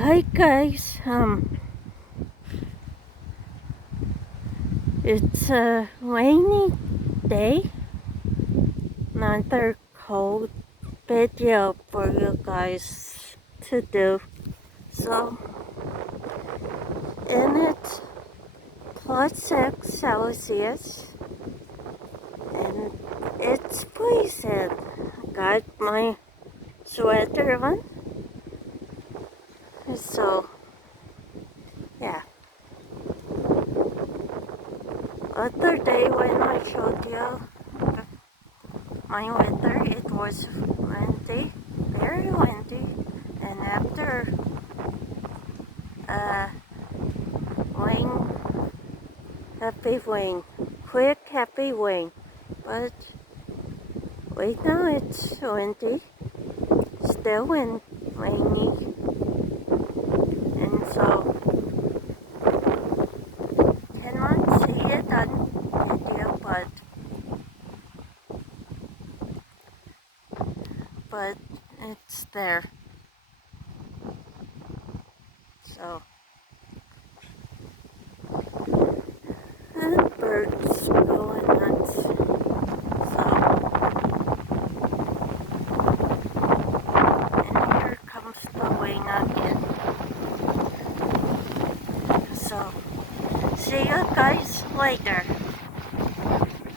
Hi guys, it's a rainy day, another cold video for you guys to do. So, and it's +6 Celsius, and it's freezing. Got my sweater on, so yeah. Other day when I showed you my weather, it was windy, very windy, and after rain, heavy rain, quick heavy rain, but right now it's windy, still rainy, and so cannot see it on video, but it's there. So, and birds going nuts. So, and here comes the rain again. So, see you guys later.